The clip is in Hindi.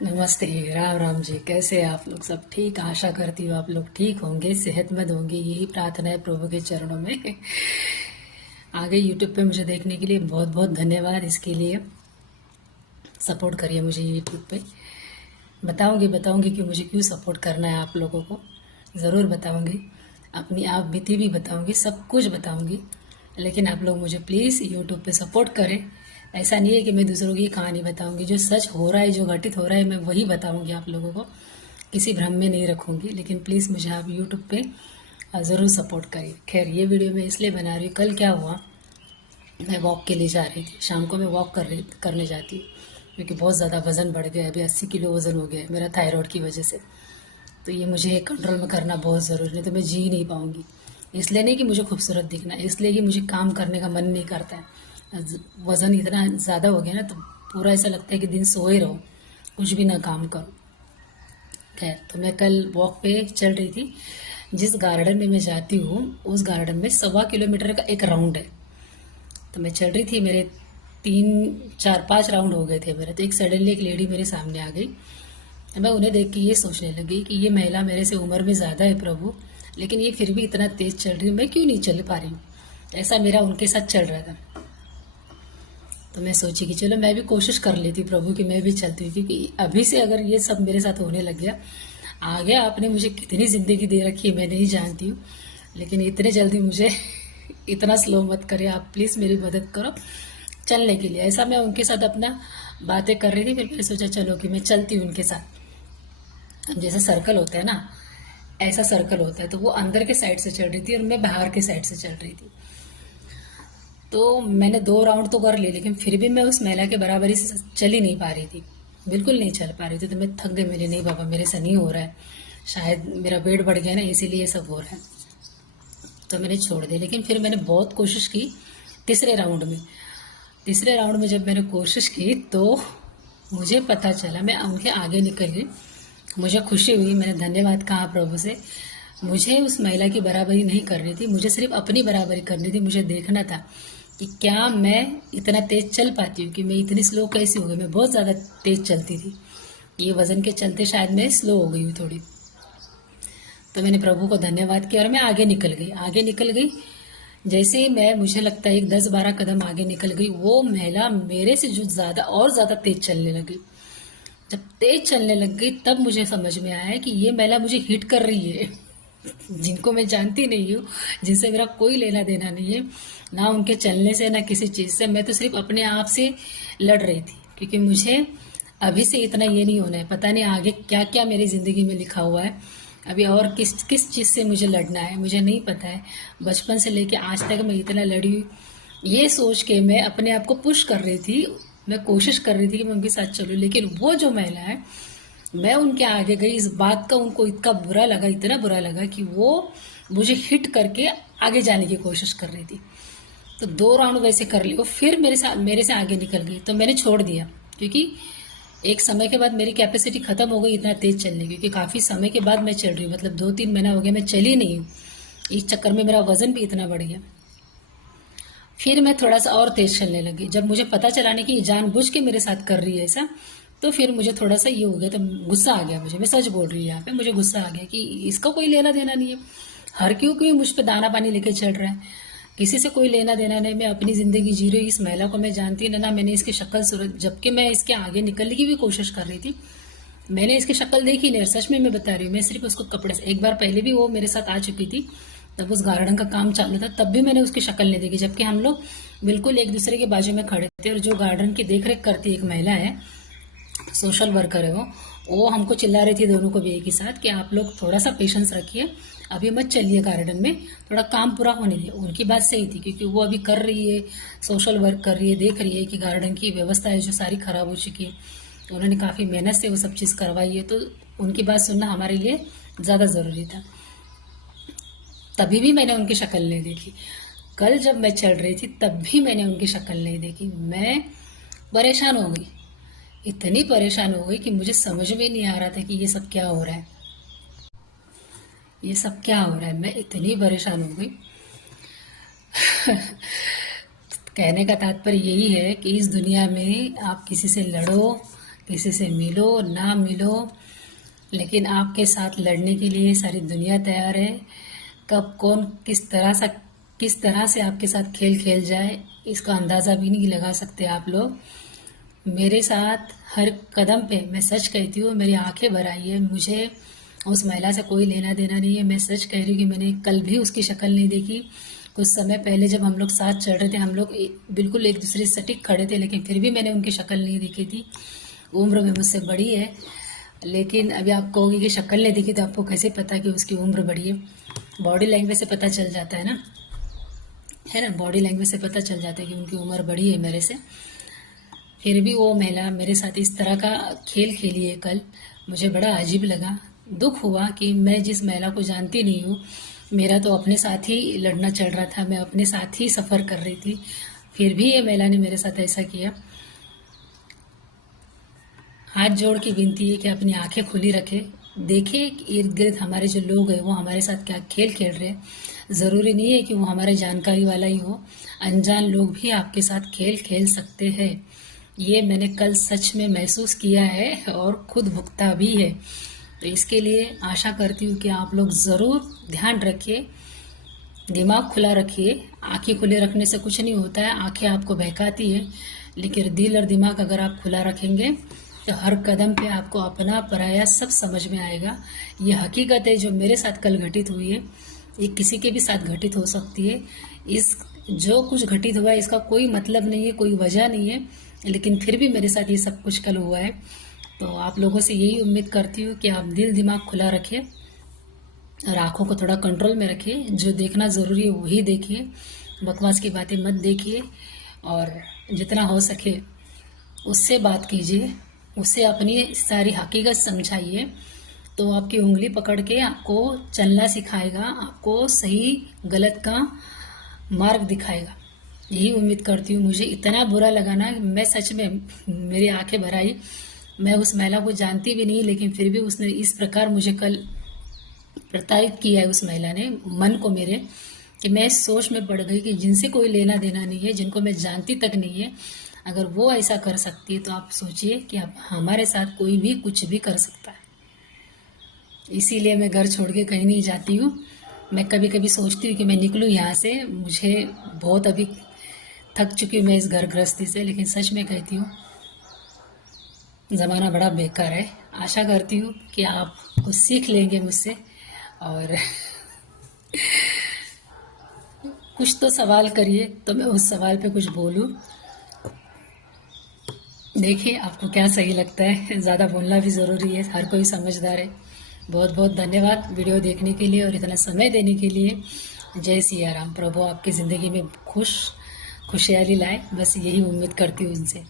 नमस्ते। राम राम जी, कैसे हैं आप लोग? सब ठीक? आशा करती हूँ आप लोग ठीक होंगे, सेहतमंद होंगे। यही प्रार्थना है प्रभु के चरणों में। आगे यूट्यूब पे मुझे देखने के लिए बहुत बहुत धन्यवाद। इसके लिए सपोर्ट करिए मुझे यूट्यूब पे। बताऊंगी कि मुझे क्यों सपोर्ट करना है आप लोगों को। ज़रूर बताऊंगी, अपनी आप बीती भी बताऊंगी, सब कुछ बताऊंगी। लेकिन आप लोग मुझे प्लीज़ यूट्यूब पे सपोर्ट करें। ऐसा नहीं है कि मैं दूसरों की कहानी बताऊंगी, जो सच हो रहा है, जो घटित हो रहा है, मैं वही बताऊंगी आप लोगों को। किसी भ्रम में नहीं रखूंगी। लेकिन प्लीज़ मुझे आप यूट्यूब पे ज़रूर सपोर्ट करिए। खैर, ये वीडियो मैं इसलिए बना रही हूँ, कल क्या हुआ, मैं वॉक के लिए जा रही थी। शाम को मैं वॉक करने जाती हूँ, क्योंकि बहुत ज़्यादा वज़न बढ़ गया है। अभी 80 किलो वज़न हो गया है मेरा, थायराइड की वजह से। तो ये मुझे कंट्रोल में करना बहुत ज़रूरी है, तो मैं जी नहीं पाऊँगी। इसलिए नहीं कि मुझे खूबसूरत दिखना है, इसलिए कि मुझे काम करने का मन नहीं करता है। वज़न इतना ज़्यादा हो गया ना, तो पूरा ऐसा लगता है कि दिन सोए रहो, कुछ भी ना काम करो। खैर, तो मैं कल वॉक पे चल रही थी। जिस गार्डन में मैं जाती हूँ, उस गार्डन में 1.25 किलोमीटर का एक राउंड है। तो मैं चल रही थी, मेरे 3 4 5 राउंड हो गए थे मेरे। तो एक सडनली एक लेडी मेरे सामने आ गई। मैं उन्हें देख के ये सोचने लगी कि ये महिला मेरे से उम्र में ज़्यादा है प्रभु, लेकिन ये फिर भी इतना तेज चल रही है, मैं क्यों नहीं चल पा रही हूँ। ऐसा मेरा उनके साथ चल रहा था। तो मैं सोची कि चलो मैं भी कोशिश कर लेती प्रभु कि मैं भी चलती हूँ, क्योंकि अभी से अगर ये सब मेरे साथ होने लग गया, आगे आपने मुझे कितनी ज़िंदगी दे रखी है मैं नहीं जानती हूँ। लेकिन इतने जल्दी मुझे इतना स्लो मत करे आप, प्लीज़ मेरी मदद करो चलने के लिए। ऐसा मैं उनके साथ अपना बातें कर रही थी। फिर मैंने सोचा चलो कि मैं चलती हूँ उनके साथ। अब जैसे सर्कल होता है ना, ऐसा सर्कल होता है। तो वो अंदर के साइड से चल रही थी और मैं बाहर के साइड से चल रही थी। तो मैंने 2 राउंड तो कर लिए, लेकिन फिर भी मैं उस महिला के बराबरी से चल ही नहीं पा रही थी, बिल्कुल नहीं चल पा रही थी। तो मैं थक गई, मेरे नहीं बाबा मेरे से नहीं हो रहा है, शायद मेरा वेट बढ़ गया ना, इसीलिए सब हो रहा है। तो मैंने छोड़ दिया। लेकिन फिर मैंने बहुत कोशिश की। तीसरे राउंड में तीसरे राउंड में जब मैंने कोशिश की, तो मुझे पता चला मैं उनके आगे निकल गई। मुझे खुशी हुई, मैंने धन्यवाद कहा प्रभु से। मुझे उस महिला की बराबरी नहीं करनी थी, मुझे सिर्फ अपनी बराबरी करनी थी। मुझे देखना था कि क्या मैं इतना तेज चल पाती हूँ, कि मैं इतनी स्लो कैसे हो गई। मैं बहुत ज़्यादा तेज चलती थी, ये वजन के चलते शायद मैं स्लो हो गई हूँ थोड़ी। तो मैंने प्रभु को धन्यवाद किया और मैं आगे निकल गई। जैसे ही मैं, मुझे लगता है एक 10 12 कदम आगे निकल गई, वो महिला मेरे से जो ज़्यादा और ज़्यादा तेज चलने लगी। जब तेज चलने लग गई, तब मुझे समझ में आया कि ये महिला मुझे हिट कर रही है। जिनको मैं जानती नहीं हूँ, जिनसे मेरा कोई लेना देना नहीं है, ना उनके चलने से ना किसी चीज़ से। मैं तो सिर्फ अपने आप से लड़ रही थी, क्योंकि मुझे अभी से इतना ये नहीं होना है। पता नहीं आगे क्या क्या मेरी ज़िंदगी में लिखा हुआ है, अभी और किस किस चीज़ से मुझे लड़ना है, मुझे नहीं पता है। बचपन से लेके आज तक मैं इतना लड़ी हूँ, ये सोच के मैं अपने आप को पुश कर रही थी। मैं कोशिश कर रही थी कि मैं उनके साथ चलूँ। लेकिन वो जो महिला है, मैं उनके आगे गई, इस बात का उनको इतना बुरा लगा, इतना बुरा लगा कि वो मुझे हिट करके आगे जाने की कोशिश कर रही थी। तो 2 राउंड वैसे कर ली, वो फिर मेरे से आगे निकल गई। तो मैंने छोड़ दिया, क्योंकि एक समय के बाद मेरी कैपेसिटी खत्म हो गई इतना तेज चलने की। क्योंकि काफ़ी समय के बाद मैं चल रही हूँ, मतलब 2 3 महीना हो गया मैं चली नहीं हूँ। इस चक्कर में मेरा वजन भी इतना बढ़ गया। फिर मैं थोड़ा सा और तेज चलने लगी। जब मुझे पता चला नहीं कि ये जानबूझ के मेरे साथ कर रही है ऐसा, तो फिर मुझे थोड़ा सा ये हो गया, तो गुस्सा आ गया मुझे। मैं सच बोल रही हूँ यहाँ पे, मुझे गुस्सा आ गया कि इसका कोई लेना देना नहीं है। हर क्यों क्यों मुझ पे दाना पानी लेके चल रहा है, किसी से कोई लेना देना नहीं। मैं अपनी ज़िंदगी जी रही हूँ। इस महिला को मैं जानती ना मैंने इसकी शक्ल सूरत, जबकि मैं इसके आगे निकलने की भी कोशिश कर रही थी, मैंने इसकी शक्ल देखी नहीं। सच में मैं बता रही हूँ, मैं सिर्फ उसको कपड़े से, एक बार पहले भी वो मेरे साथ आ चुकी थी, तब उस गार्डन का काम चालू था, तब भी मैंने उसकी शक्ल नहीं देखी। जबकि हम लोग बिल्कुल एक दूसरे के बाजू में खड़े थे। और जो गार्डन की देखरेख करती एक महिला है, सोशल वर्कर है वो हमको चिल्ला रही थी दोनों को भी एक ही साथ कि आप लोग थोड़ा सा पेशेंस रखिए, अभी मत चलिए गार्डन में, थोड़ा काम पूरा होने दिए। उनकी बात सही थी, क्योंकि वो अभी कर रही है, सोशल वर्क कर रही है, देख रही है कि गार्डन की व्यवस्था है जो सारी खराब हो चुकी है। तो उन्होंने काफ़ी मेहनत से वो सब चीज़ करवाई है, तो उनकी बात सुनना हमारे लिए ज़्यादा ज़रूरी था। तभी भी मैंने उनकी शक्ल नहीं देखी। कल जब मैं चल रही थी, तब भी मैंने उनकी शक्ल नहीं देखी। मैं परेशान हो गई, इतनी परेशान हो गई कि मुझे समझ में नहीं आ रहा था कि ये सब क्या हो रहा है, ये सब क्या हो रहा है। मैं इतनी परेशान हो गई। कहने का तात्पर्य यही है कि इस दुनिया में आप किसी से लड़ो, किसी से मिलो ना मिलो, लेकिन आपके साथ लड़ने के लिए सारी दुनिया तैयार है। कब कौन किस तरह से आपके साथ खेल खेल जाए, इसका अंदाज़ा भी नहीं लगा सकते आप लोग। मेरे साथ हर कदम पे, मैं सच कहती हूँ, मेरी आंखें भर आई है। मुझे उस महिला से कोई लेना देना नहीं है। मैं सच कह रही हूँ कि मैंने कल भी उसकी शक्ल नहीं देखी। कुछ समय पहले जब हम लोग साथ चल रहे थे, हम लोग बिल्कुल एक दूसरे से सटीक खड़े थे, लेकिन फिर भी मैंने उनकी शक्ल नहीं देखी थी। उम्र में मुझसे बड़ी है, लेकिन अभी आप कहोगे कि शक्ल नहीं देखी तो आपको कैसे पता कि उसकी उम्र बड़ी है? बॉडी लैंग्वेज से पता चल जाता है ना, बॉडी लैंग्वेज से पता चल जाता है कि उनकी उम्र बड़ी है मेरे से। फिर भी वो महिला मेरे साथ इस तरह का खेल खेली है कल, मुझे बड़ा अजीब लगा। दुख हुआ कि मैं जिस महिला को जानती नहीं हूँ, मेरा तो अपने साथ ही लड़ना चल रहा था, मैं अपने साथ ही सफ़र कर रही थी, फिर भी ये महिला ने मेरे साथ ऐसा किया। हाथ जोड़ के विनती है कि अपनी आंखें खुली रखे, देखे इर्द गिर्द हमारे जो लोग हैं वो हमारे साथ क्या खेल खेल रहे हैं। ज़रूरी नहीं है कि वो हमारे जानकारी वाला ही हो, अनजान लोग भी आपके साथ खेल खेल सकते हैं। ये मैंने कल सच में महसूस किया है और खुद भुगता भी है। तो इसके लिए आशा करती हूँ कि आप लोग ज़रूर ध्यान रखिए, दिमाग खुला रखिए। आंखें खुले रखने से कुछ नहीं होता है, आंखें आपको बहकाती है, लेकिन दिल और दिमाग अगर आप खुला रखेंगे तो हर कदम पे आपको अपना पराया सब समझ में आएगा। ये हकीकत है जो मेरे साथ कल घटित हुई है, ये किसी के भी साथ घटित हो सकती है। इस जो कुछ घटित हुआ है इसका कोई मतलब नहीं है, कोई वजह नहीं है, लेकिन फिर भी मेरे साथ ये सब कुछ कल हुआ है। तो आप लोगों से यही उम्मीद करती हूँ कि आप दिल दिमाग खुला रखिए और आँखों को थोड़ा कंट्रोल में रखिए। जो देखना ज़रूरी है वही देखिए, बकवास की बातें मत देखिए, और जितना हो सके उससे बात कीजिए, उससे अपनी सारी हकीकत समझाइए, तो आपकी उंगली पकड़ के आपको चलना सिखाएगा, आपको सही गलत का मार्ग दिखाएगा। यही उम्मीद करती हूँ। मुझे इतना बुरा लगा ना, मैं सच में मेरी आंखें भर आई। मैं उस महिला को जानती भी नहीं, लेकिन फिर भी उसने इस प्रकार मुझे कल प्रताड़ित किया है उस महिला ने मन को मेरे, कि मैं सोच में पड़ गई कि जिनसे कोई लेना देना नहीं है, जिनको मैं जानती तक नहीं है, अगर वो ऐसा कर सकती है तो आप सोचिए कि आप हमारे साथ कोई भी कुछ भी कर सकता है। इसीलिए मैं घर छोड़ के कहीं नहीं जाती हूँ। मैं कभी कभी सोचती हूँ कि मैं निकलूँ यहाँ से, मुझे बहुत अभी थक चुकी हूँ मैं इस घर गृहस्थी से, लेकिन सच में कहती हूँ ज़माना बड़ा बेकार है। आशा करती हूँ कि आप कुछ सीख लेंगे मुझसे और कुछ तो सवाल करिए तो मैं उस सवाल पे कुछ बोलूँ। देखिए आपको क्या सही लगता है, ज़्यादा बोलना भी ज़रूरी है, हर कोई समझदार है। बहुत बहुत धन्यवाद वीडियो देखने के लिए और इतना समय देने के लिए। जय सिया राम। प्रभु आपकी ज़िंदगी में खुशहाली लाए, बस यही उम्मीद करती हूँ उनसे।